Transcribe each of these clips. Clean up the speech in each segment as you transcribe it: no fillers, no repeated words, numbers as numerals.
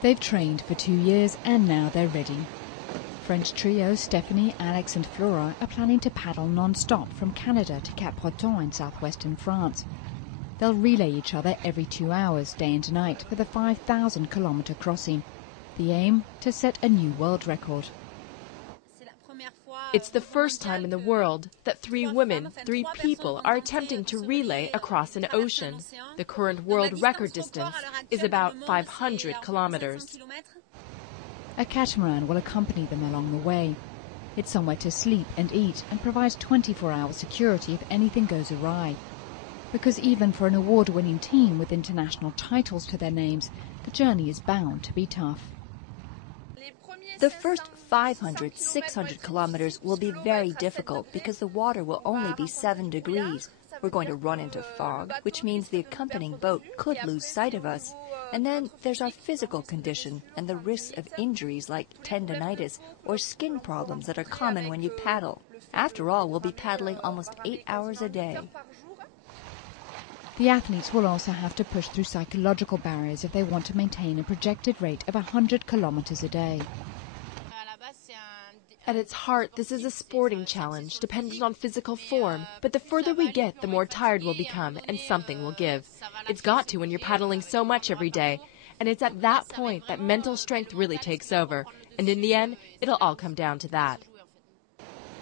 They've trained for 2 years and now they're ready. French trio Stephanie, Alex and Flora are planning to paddle non-stop from Canada to Cap-Breton in southwestern France. They'll relay each other every 2 hours, day and night, for the 5,000-kilometre crossing. The aim, to set a new world record. It's the first time in the world that 3 women, 3 people are attempting to relay across an ocean. The current world record distance is about 500 kilometers. A catamaran will accompany them along the way. It's somewhere to sleep and eat and provides 24-hour security if anything goes awry. Because even for an award-winning team with international titles to their names, the journey is bound to be tough. The first 500, 600 kilometers will be very difficult because the water will only be 7 degrees. We're going to run into fog, which means the accompanying boat could lose sight of us. And then there's our physical condition and the risks of injuries like tendinitis or skin problems that are common when you paddle. After all, we'll be paddling almost 8 hours a day. The athletes will also have to push through psychological barriers if they want to maintain a projected rate of 100 kilometers a day. At its heart, this is a sporting challenge dependent on physical form, but the further we get, the more tired we'll become, and something will give. It's got to when you're paddling so much every day, and it's at that point that mental strength really takes over, and in the end, it'll all come down to that.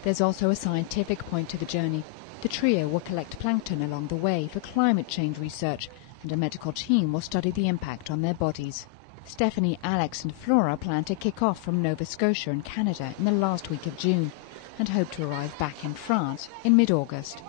There's also a scientific point to the journey. The trio will collect plankton along the way for climate change research, and a medical team will study the impact on their bodies. Stephanie, Alex and Flora plan to kick off from Nova Scotia in Canada in the last week of June and hope to arrive back in France in mid-August.